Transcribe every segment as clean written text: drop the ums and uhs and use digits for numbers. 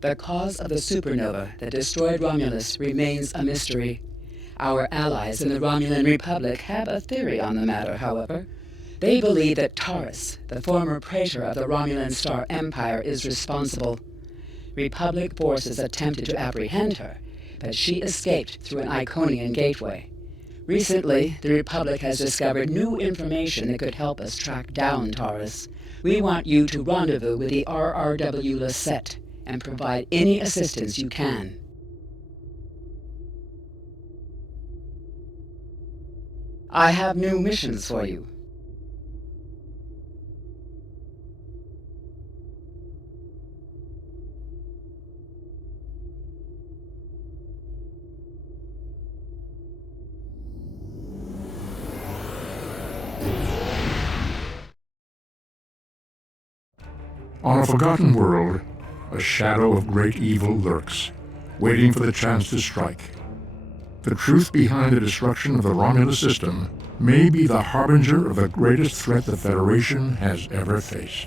The cause of the supernova that destroyed Romulus remains a mystery. Our allies in the Romulan Republic have a theory on the matter, however. They believe that Taris, the former praetor of the Romulan Star Empire, is responsible. Republic forces attempted to apprehend her, but she escaped through an Iconian gateway. Recently, the Republic has discovered new information that could help us track down Taris. We want you to rendezvous with the RRW Lasette and provide any assistance you can. I have new missions for you. On a forgotten world, a shadow of great evil lurks, waiting for the chance to strike. The truth behind the destruction of the Romulus system may be the harbinger of the greatest threat the Federation has ever faced.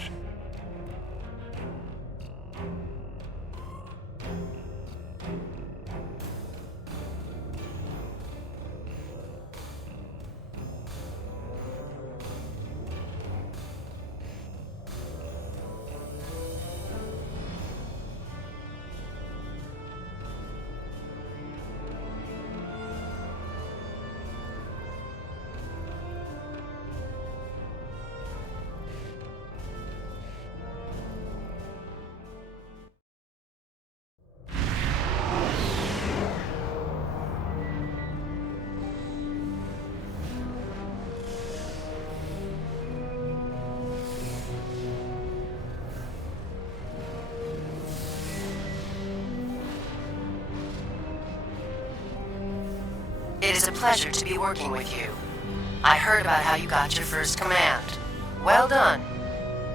It is a pleasure to be working with you. I heard about how you got your first command. Well done.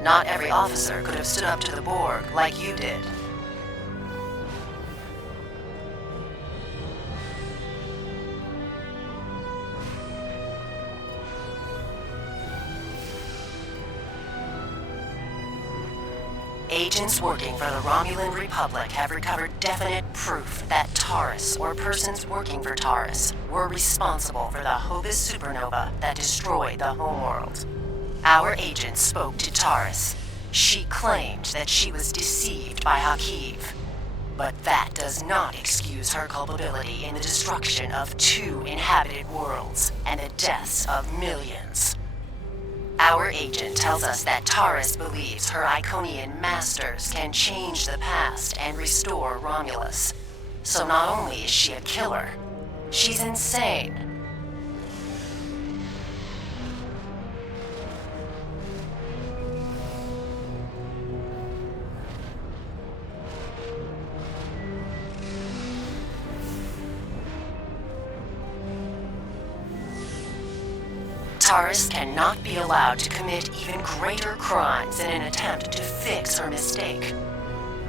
Not every officer could have stood up to the Borg like you did. Agents working for the Romulan Republic have recovered definite proof that Taris, or persons working for Taris, were responsible for the Hobus supernova that destroyed the homeworld. Our agents spoke to Taris. She claimed that she was deceived by Hakiv. But that does not excuse her culpability in the destruction of 2 inhabited worlds and the deaths of millions. Our agent tells us that Taris believes her Iconian masters can change the past and restore Romulus. So not only is she a killer, she's insane. Taris cannot be allowed to commit even greater crimes in an attempt to fix her mistake.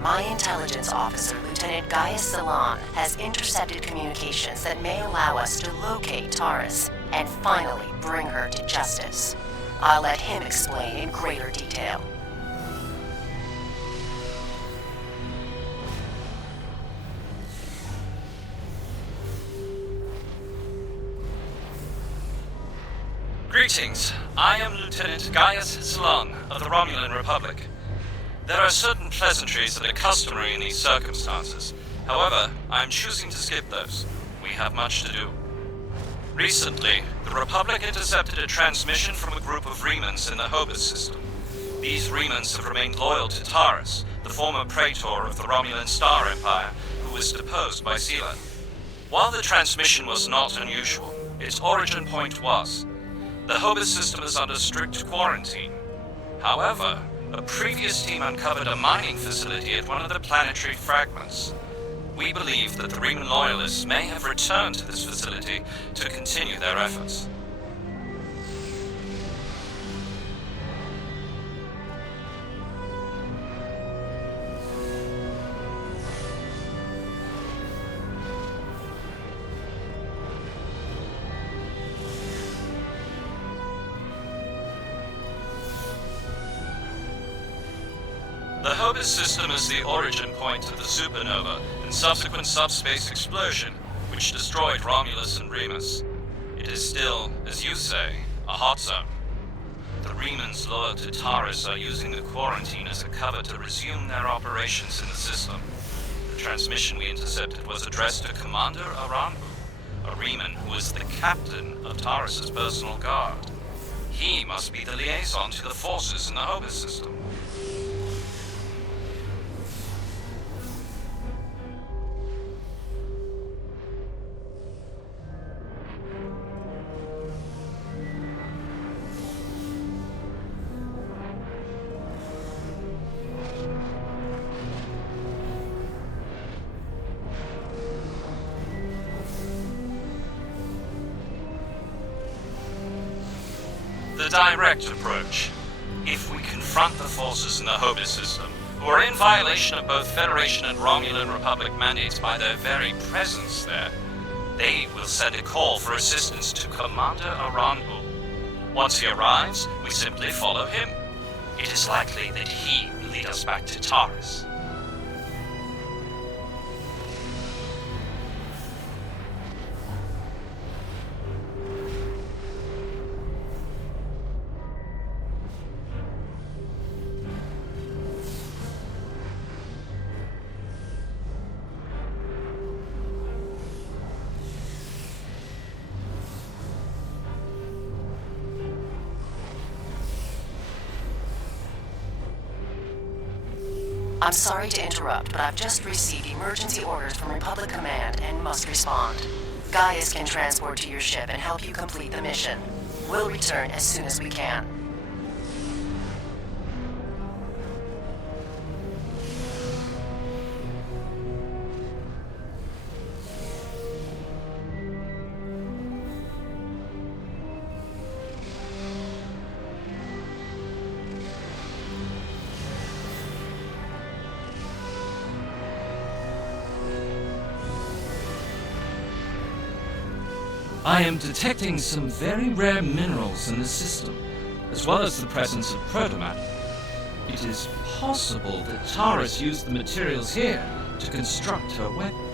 My intelligence officer, Lieutenant Gaius Salon, has intercepted communications that may allow us to locate Taris and finally bring her to justice. I'll let him explain in greater detail. Greetings. I am Lieutenant Gaius Salon of the Romulan Republic. There are certain pleasantries that are customary in these circumstances. However, I am choosing to skip those. We have much to do. Recently, the Republic intercepted a transmission from a group of Remans in the Hobus system. These Remans have remained loyal to Taris, the former praetor of the Romulan Star Empire, who was deposed by Sela. While the transmission was not unusual, its origin point was. The Hobus system is under strict quarantine. However, a previous team uncovered a mining facility at one of the planetary fragments. We believe that the Reman loyalists may have returned to this facility to continue their efforts. The The Hobus system is the origin point of the supernova and subsequent subspace explosion, which destroyed Romulus and Remus. It is still, as you say, a hot zone. The Remans loyal to Taris are using the quarantine as a cover to resume their operations in the system. The transmission we intercepted was addressed to Commander Aranbu, a Reman who is the captain of Taris' personal guard. He must be the liaison to the forces in the Hobus system. The direct approach. If we confront the forces in the Hobus system, who are in violation of both Federation and Romulan Republic mandates by their very presence there, they will send a call for assistance to Commander Aranbu. Once he arrives, we simply follow him. It is likely that he will lead us back to Taris. I'm sorry to interrupt, but I've just received emergency orders from Republic Command and must respond. Gaius can transport to your ship and help you complete the mission. We'll return as soon as we can. I am detecting some very rare minerals in the system, as well as the presence of protomatter. It is possible that Taris used the materials here to construct her weapon.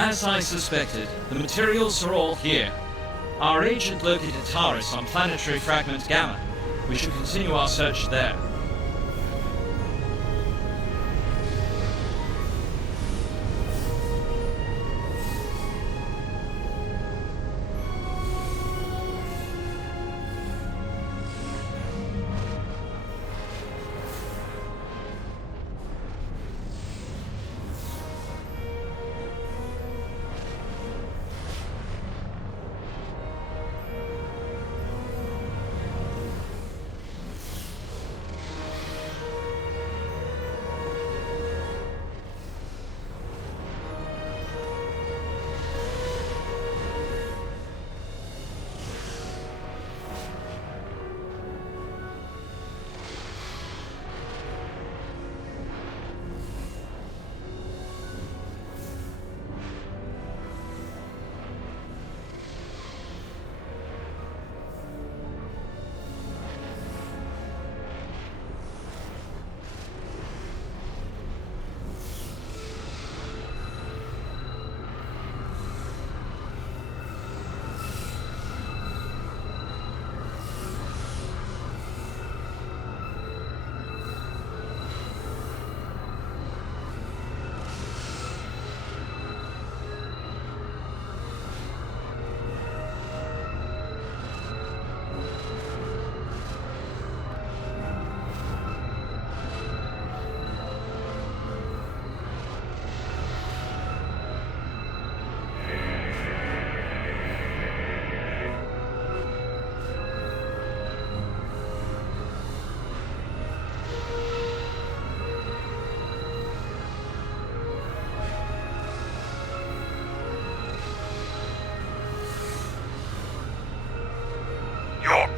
As I suspected, the materials are all here. Our agent located Taris on planetary fragment Gamma. We should continue our search there.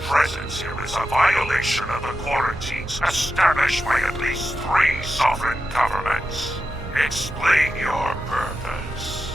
Presence here is a violation of the quarantines established by at least 3 sovereign governments. Explain your purpose.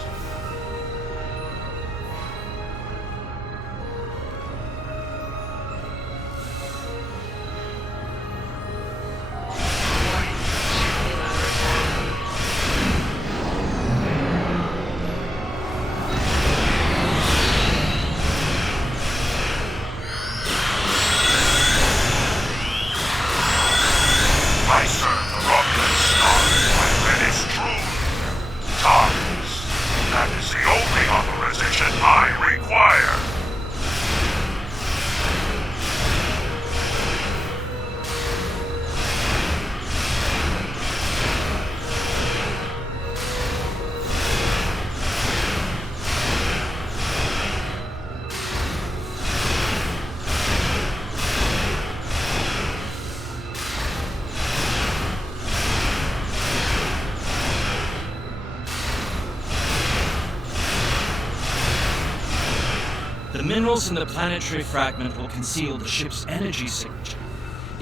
The minerals in the planetary fragment will conceal the ship's energy signature.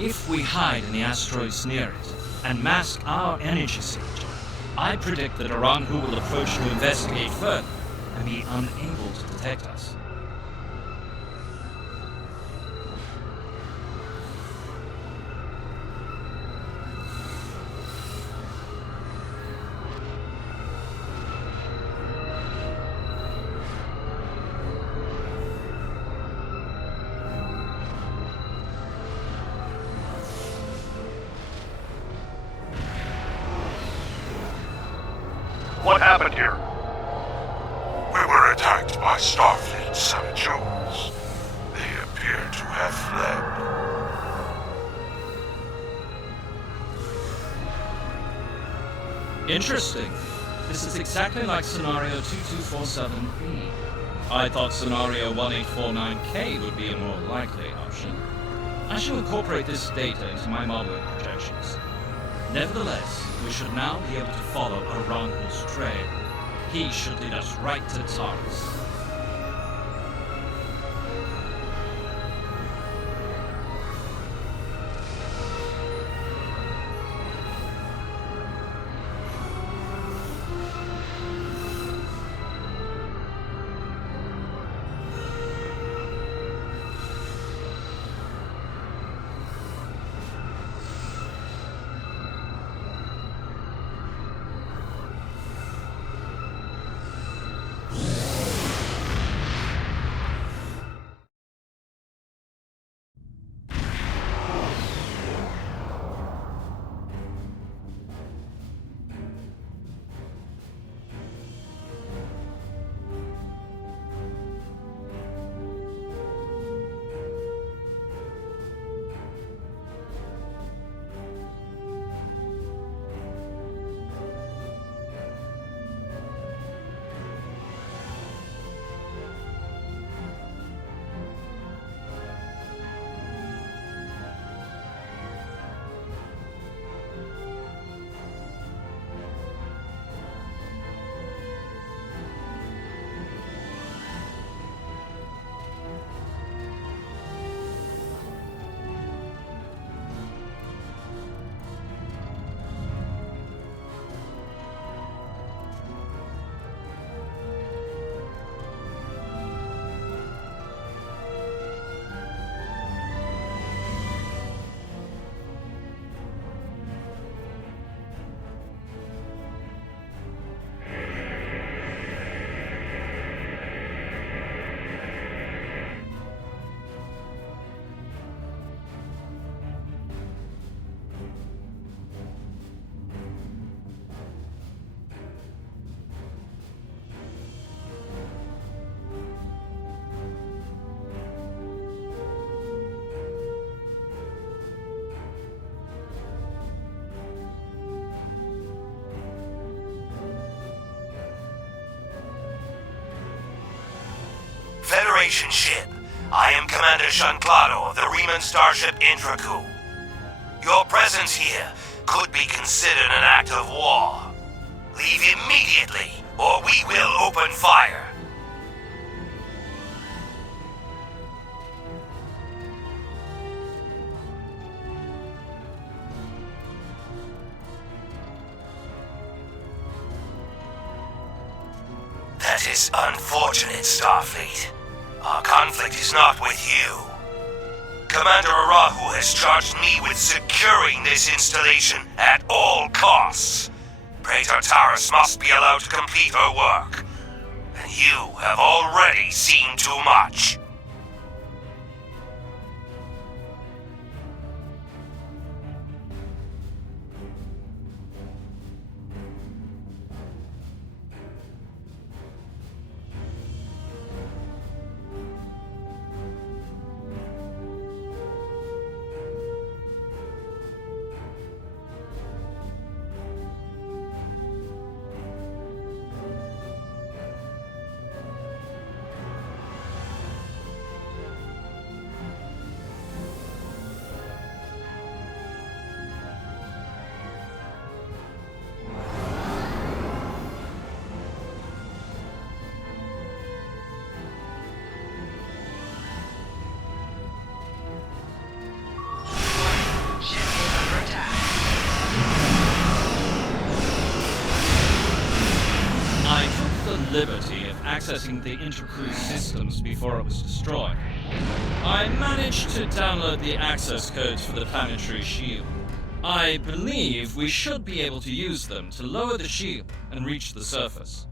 If we hide in the asteroids near it and mask our energy signature, I predict that Aranhu will approach to investigate further and be unable to detect us. What happened here? We were attacked by Starfleet saboteurs. They appear to have fled. Interesting. This is exactly like Scenario 2247B. I thought Scenario 1849K would be a more likely option. I shall incorporate this data into my modeling projections. Nevertheless, we should now be able to follow Aranhu's trail. He should lead us right to Taris. Federation ship. I am Commander Shanclado of the Riemann starship Intraku. Your presence here could be considered an act of war. Leave immediately, or we will open fire. That is unfortunate, Starfleet. Our conflict is not with you. Commander Arahu has charged me with securing this installation at all costs. Story.Taris must be allowed to complete her work. And you have already seen too much. Liberty of accessing the intercruise systems before it was destroyed. I managed to download the access codes for the planetary shield. I believe we should be able to use them to lower the shield and reach the surface.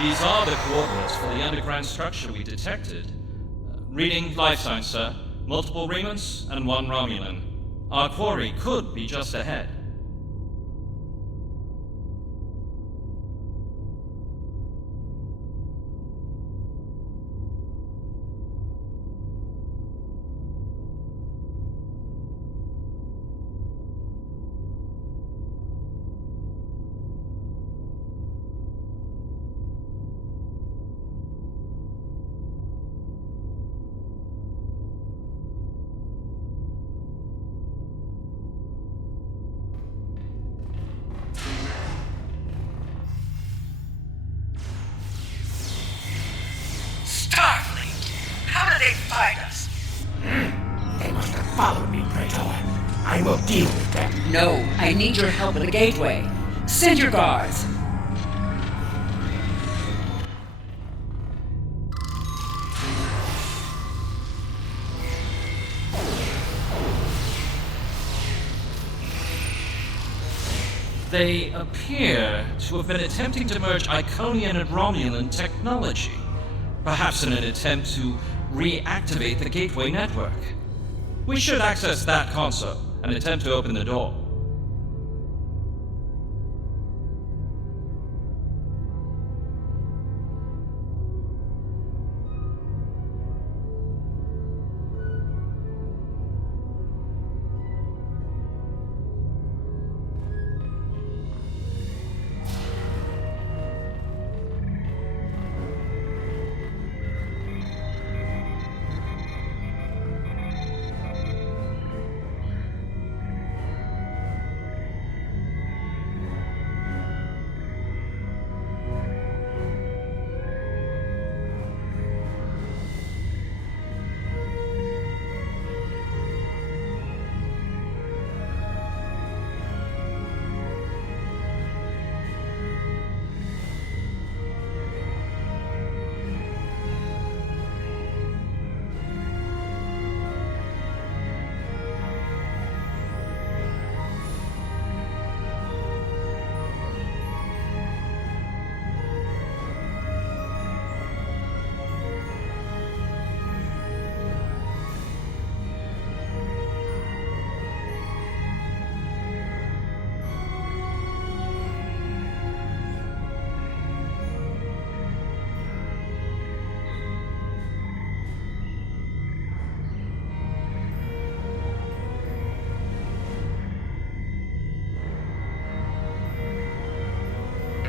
These are the coordinates for the underground structure we detected. Reading life signs, sir. Multiple Riemans and one Romulan. Our quarry could be just ahead. I will deal with them. No, I need your help at the gateway. Send your guards. They appear to have been attempting to merge Iconian and Romulan technology, perhaps in an attempt to reactivate the gateway network. We should access that console and attempt to open the door.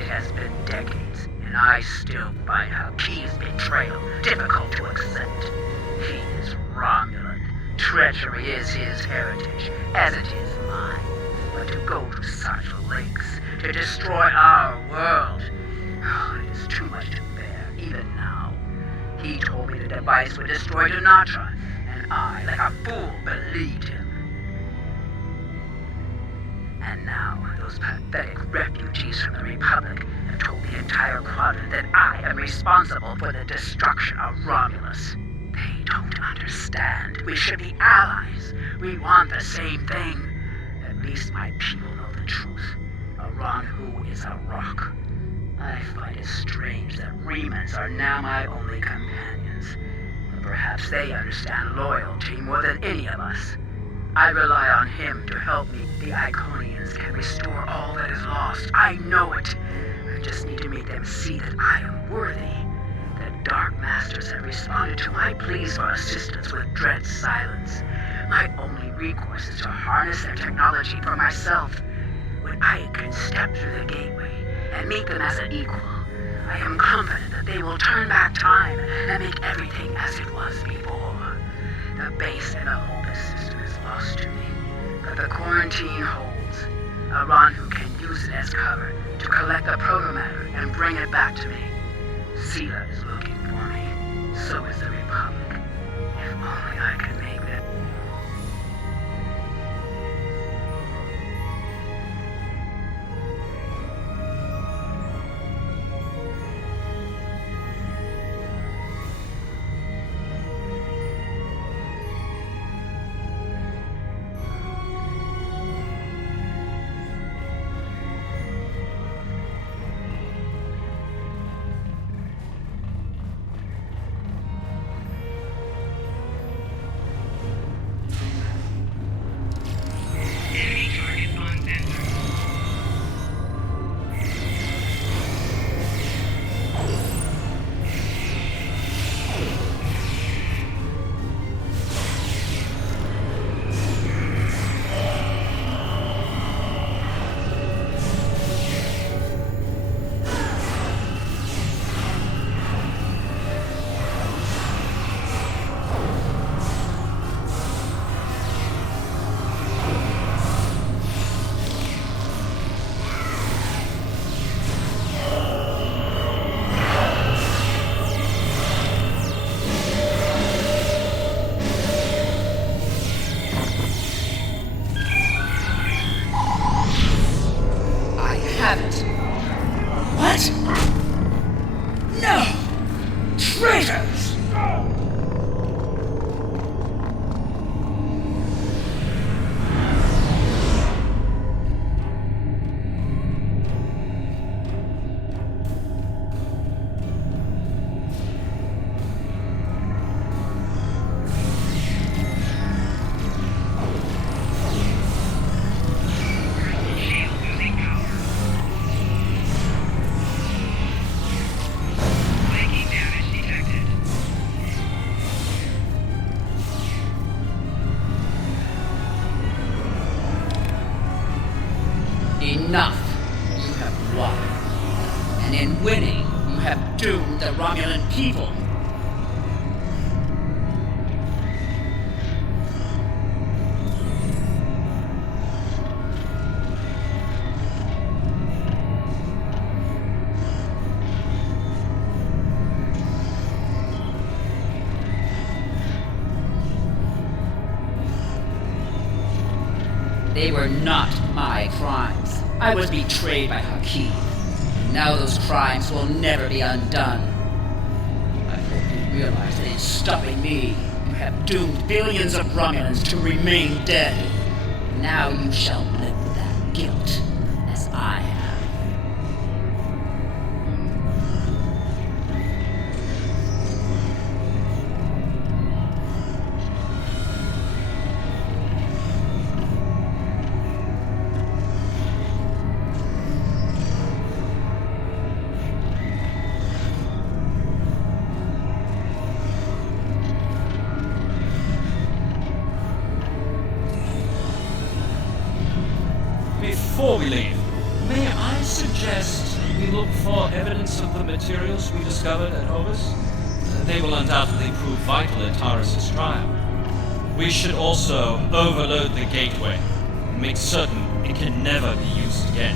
has been decades, and I still find Hakeem's betrayal difficult to accept. He is Romulan. Treachery is his heritage, as it is mine. But to go to such lengths to destroy our world, it is too much to bear, even now. He told me the device would destroy Dunatra, and I, like a fool, believed him. And now, those pathetic refugees from the Republic have told the entire quadrant that I am responsible for the destruction of Romulus. They don't understand. We should be allies. We want the same thing. At least my people know the truth. Aranhu is a rock. I find it strange that Remans are now my only companions. But perhaps they understand loyalty more than any of us. I rely on him to help me. The Iconians can restore all that is lost. I know it. I just need to make them see that I am worthy. The Dark Masters have responded to my pleas for assistance with dread silence. My only recourse is to harness their technology for myself. When I can step through the gateway and meet them as an equal, I am confident that they will turn back time and make everything as it was before. The base in the Opus system is lost to me, but the quarantine holds. Aranhu can use it as cover to collect the protomatter and bring it back to me. Sela is looking for me. So is the Republic. If only I could make that. Enough. You have won. And in winning, you have doomed the Romulan people. They were not my crimes. I was betrayed by Hakeem. Now those crimes will never be undone. I hope you realize that in stopping me, you have doomed billions of Romulans to remain dead. Now you shall live with that guilt, as I have. Before we leave, may I suggest we look for evidence of the materials we discovered at Hobus? They will undoubtedly prove vital in Taris' trial. We should also overload the gateway, and make certain it can never be used again.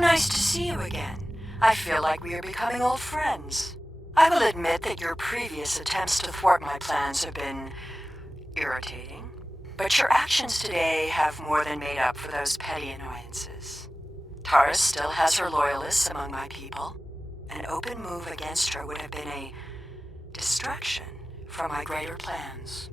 nice to see you again. I feel like we are becoming old friends. I will admit that your previous attempts to thwart my plans have been irritating, but your actions today have more than made up for those petty annoyances. Taris still has her loyalists among my people. An open move against her would have been a distraction from my greater plans.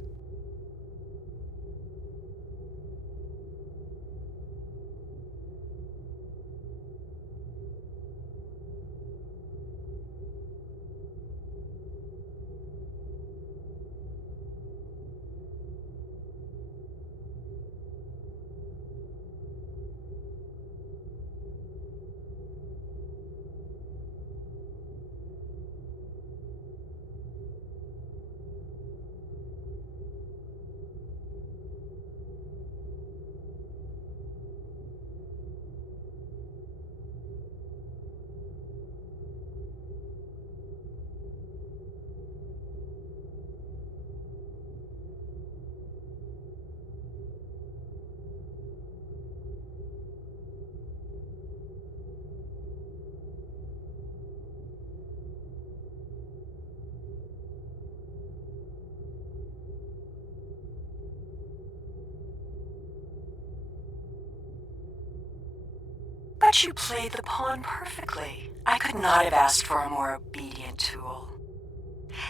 But you played the pawn perfectly. I could not have asked for a more obedient tool.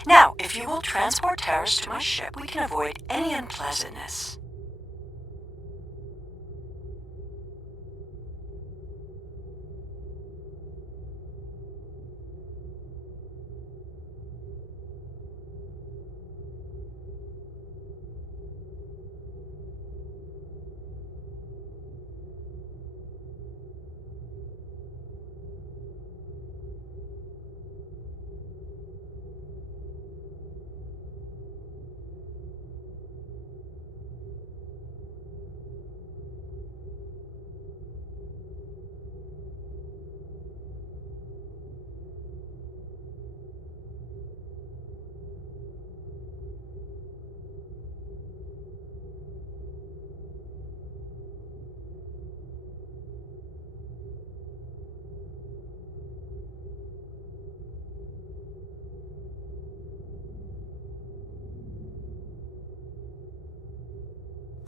Now, if you will transport Taris to my ship, we can avoid any unpleasantness.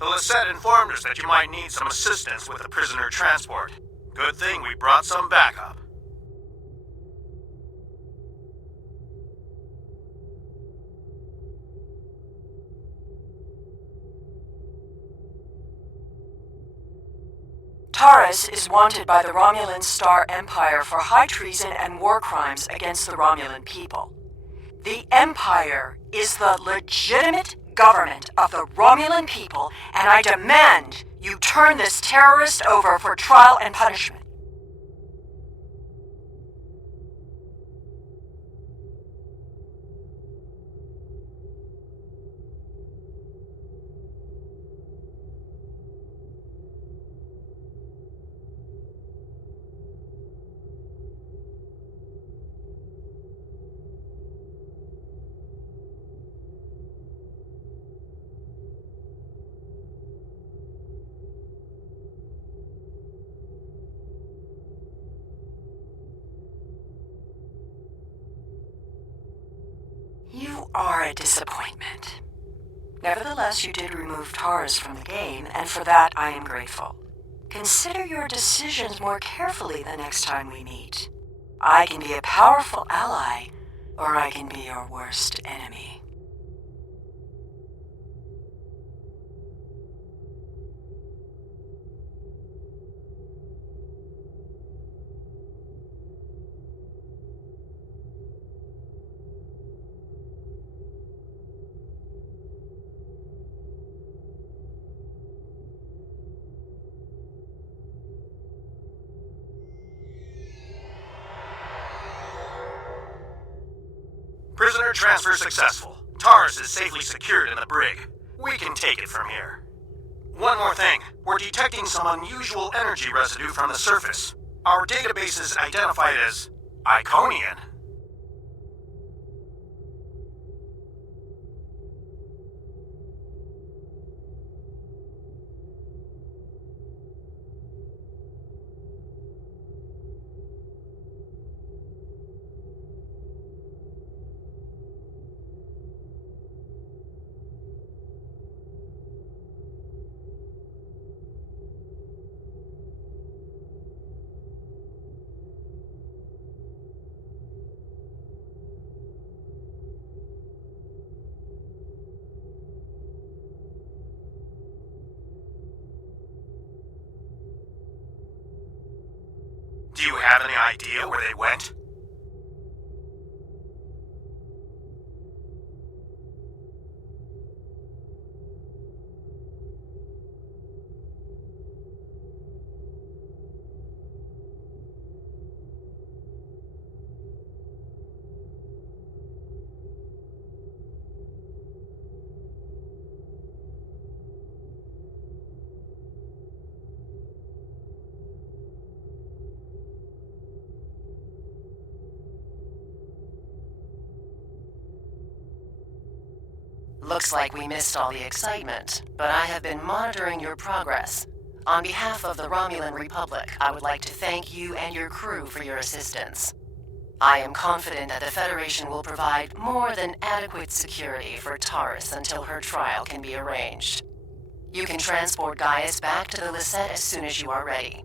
The Lasset informed us that you might need some assistance with the prisoner transport. Good thing we brought some backup. Taris is wanted by the Romulan Star Empire for high treason and war crimes against the Romulan people. The Empire is the legitimate government of the Romulan people, and I demand you turn this terrorist over for trial and punishment. You are a disappointment. Nevertheless, you did remove Taris from the game, and for that I am grateful. Consider your decisions more carefully the next time we meet. I can be a powerful ally, or I can be your worst enemy. Prisoner transfer successful. Taris is safely secured in the brig. We can take it from here. One more thing. We're detecting some unusual energy residue from the surface. Our database is identified as Iconian. Do you have any idea where they went? Looks like we missed all the excitement, but I have been monitoring your progress. On behalf of the Romulan Republic, I would like to thank you and your crew for your assistance. I am confident that the Federation will provide more than adequate security for Taris until her trial can be arranged. You can transport Gaius back to the Lisette as soon as you are ready.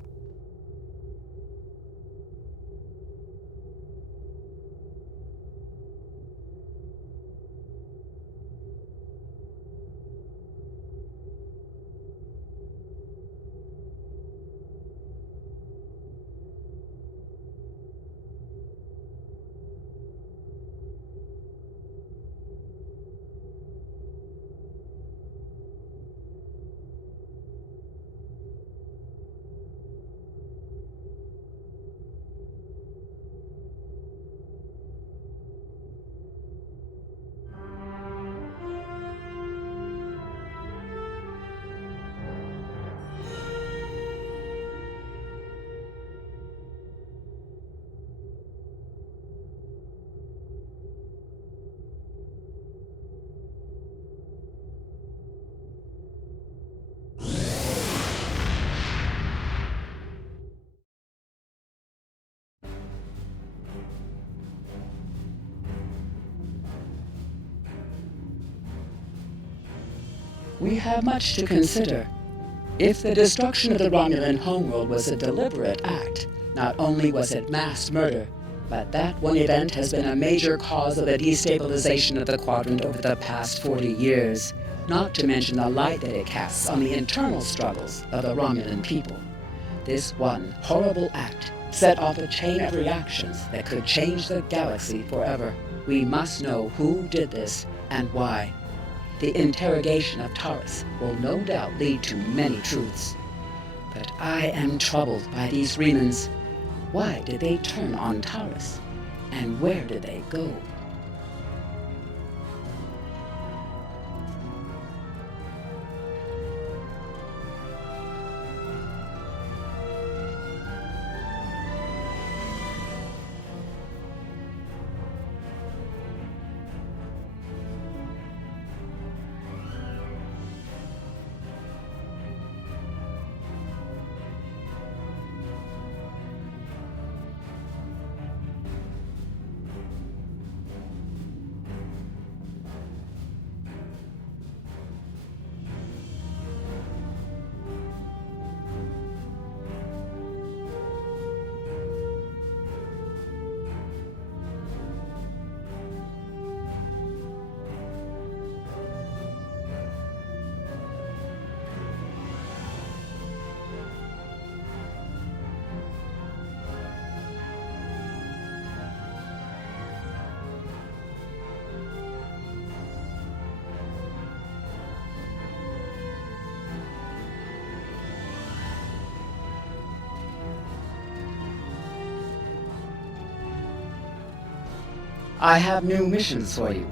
We have much to consider. If the destruction of the Romulan homeworld was a deliberate act, not only was it mass murder, but that one event has been a major cause of the destabilization of the Quadrant over the past 40 years, not to mention the light that it casts on the internal struggles of the Romulan people. This one horrible act set off a chain of reactions that could change the galaxy forever. We must know who did this and why. The interrogation of Taris will no doubt lead to many truths. But I am troubled by these Remans. Why did they turn on Taris? And where did they go? I have new missions for you.